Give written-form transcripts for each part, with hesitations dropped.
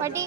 பாட்டி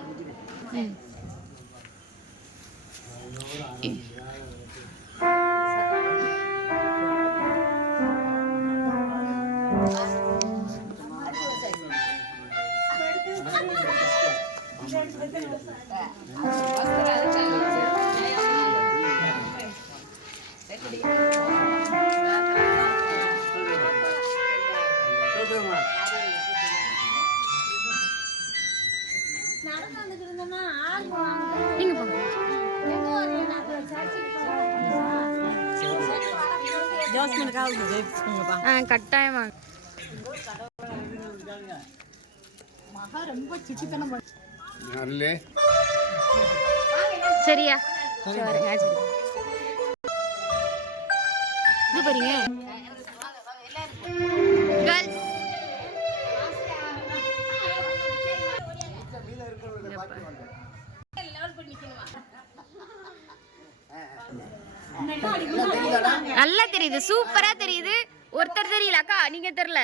கட்டாயமா சரியா இது பாருங்க நல்லா தெரியுது, சூப்பரா தெரியுது. ஒருத்தர் தெரியல அக்கா, நீங்க தெரியல.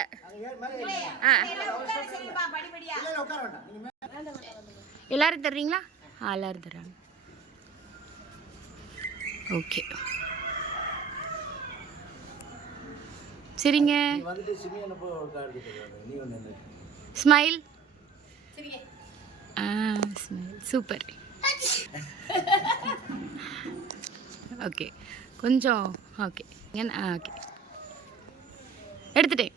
எல்லாரும் தர்றீங்களா? எல்லாரும் தர்றாங்க. ஓகே சரிங்க. Smile super. ஓகே கொஞ்சம் ஓகே ஓகே எடுத்துட்டேன்.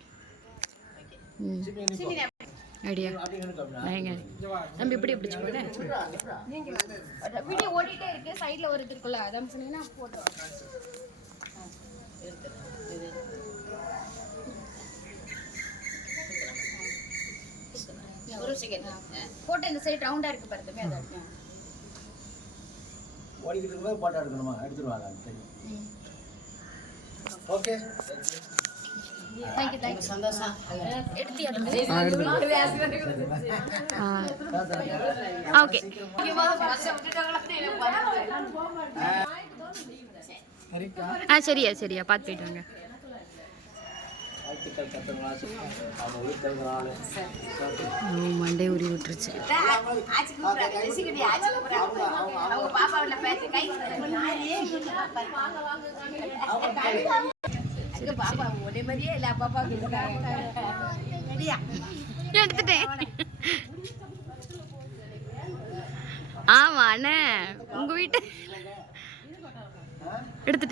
ஐடியா நம்ம இப்படி பிடிச்சி போனேன். வீடியோ ஓடிட்டே இருக்கு, சைடில் ஒரு இது இருக்குல்ல, அதான் சொன்னீங்கன்னா போட்டுருவோம். ஒரு செகண்ட் போட்டோ இந்த சைடு ரவுண்டா இருக்கு பாருங்க. அதான் ஓடிக்கிட்டு இருக்கும்போது போட்டோ எடுக்கணுமா? எடுத்துருவாங்க. ஓகே தேங்க் யூ சந்தோஷம். ஓகே சரியா சரியா பார்த்து போயிட்டு வாங்க. மண்டே உரி விட்டுருச்சு. எடுத்துட்டேன். ஆமா அண்ணே உங்க வீட்டு எடுத்துட்டேன்.